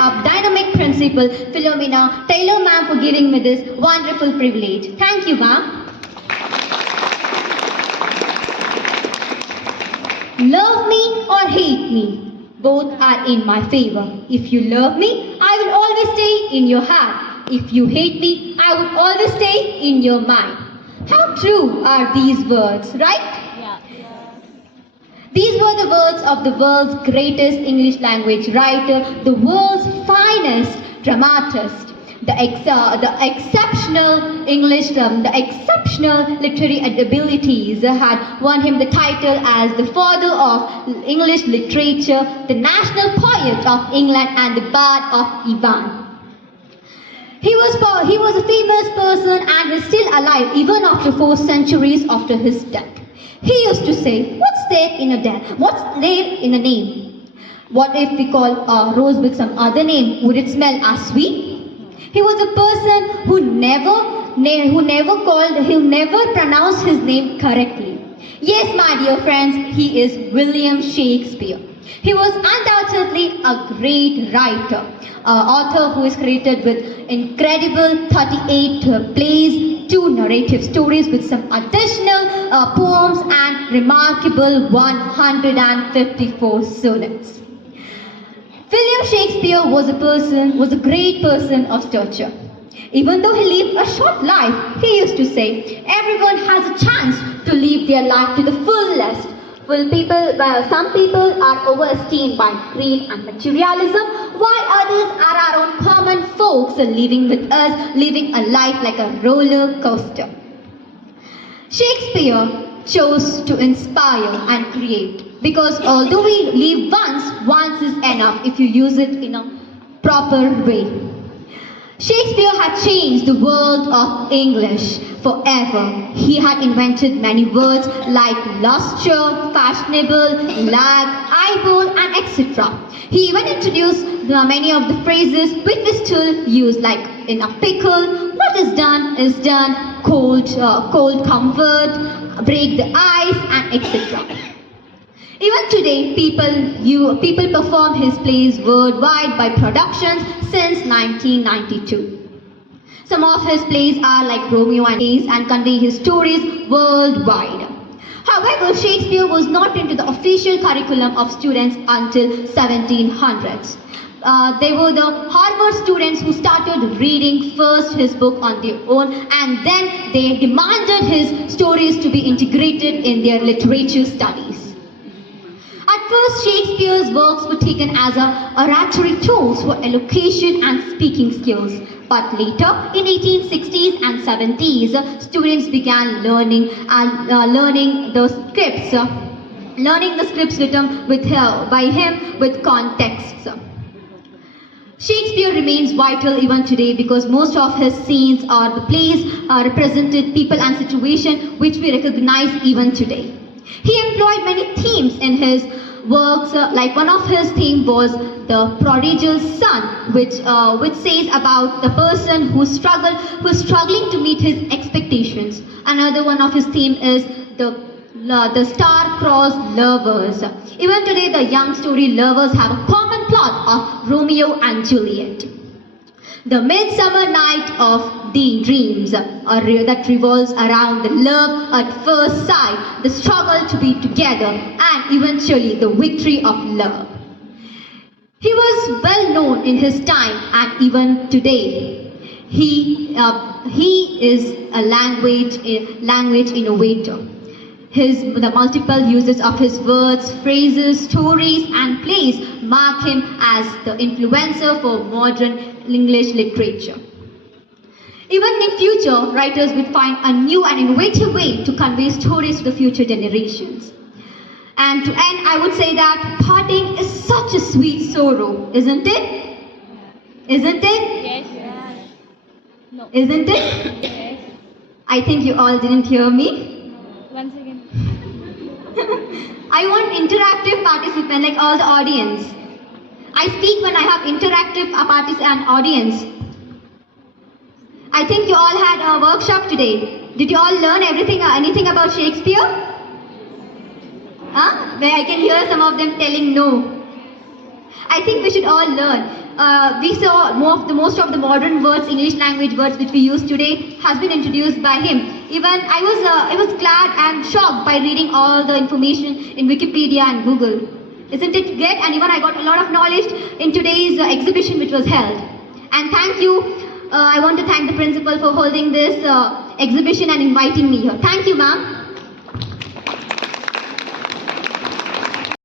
up dynamic principal, Philomena Taylor ma'am, for giving me this wonderful privilege. Thank you, ma'am. Love me or hate me, both are in my favor. If you love me, I will always stay in your heart. If you hate me, I will always stay in your mind. How true are these words, right? These were the words of the world's greatest English language writer, the world's finest dramatist, the exceptional literary abilities had won him the title as the father of English literature, the national poet of England, and the bard of Ivan. He was a famous person and is still alive even after 4 centuries after his death. He used to say, what's there in a death? What's there in a name? What if we call a rose with some other name? Would it smell as sweet? He was a person who never pronounced his name correctly. Yes, my dear friends, he is William Shakespeare. He was undoubtedly a great writer, author who is credited with incredible 38 plays, 2 narrative stories with some additional poems and remarkable 154 sonnets. William Shakespeare was a great person of stature. Even though he lived a short life, he used to say, everyone has a chance to live their life to the fullest. Some people are overesteemed by greed and materialism, while others are our own common folks living with us, living a life like a roller coaster. Shakespeare chose to inspire and create, because although we live once is enough if you use it in a proper way. Shakespeare had changed the world of English forever. He had invented many words like lustre, fashionable, lag, eyeball, and etc. He even introduced many of the phrases which we still use, like in a pickle, what is done, cold comfort, break the ice, and etc. Even today, people perform his plays worldwide by productions since 1992. Some of his plays are like Romeo and Juliet and convey his stories worldwide. However, Shakespeare was not into the official curriculum of students until 1700s. They were the Harvard students who started reading first his book on their own, and then they demanded his stories to be integrated in their literature studies. At first, Shakespeare's works were taken as oratory tools for elocution and speaking skills. But later, in 1860s and 70s, students began learning the scripts written by him with context. Shakespeare remains vital even today because most of his scenes or the plays represented people and situations which we recognize even today. He employed many themes in his works, like one of his themes was the prodigal son, which says about the person who is struggling to meet his expectations. Another one of his themes is the star-crossed lovers. Even today, the young story lovers have a common plot of Romeo and Juliet. The Midsummer Night of Dreams that revolves around the love at first sight, the struggle to be together, and eventually the victory of love. He was well known in his time, and even today, he is a language innovator. The multiple uses of his words, phrases, stories, and plays mark him as the influencer for modern English literature. Even in future, writers would find a new and innovative way to convey stories to the future generations. And to end, I would say that parting is such a sweet sorrow, isn't it? Isn't it? Yes. No. Isn't it? Yes. I think you all didn't hear me. Once again. I want interactive participant like all the audience. I speak when I have interactive participant and audience. I think you all had a workshop today. Did you all learn anything about Shakespeare? Where I can hear some of them telling no. I think we should all learn. we saw most of the modern words, English language words which we use today has been introduced by him. Even I was glad and shocked by reading all the information in Wikipedia and Google. Isn't it great? And even I got a lot of knowledge in today's exhibition which was held. And thank you. I want to thank the principal for holding this exhibition and inviting me here. Thank you, ma'am.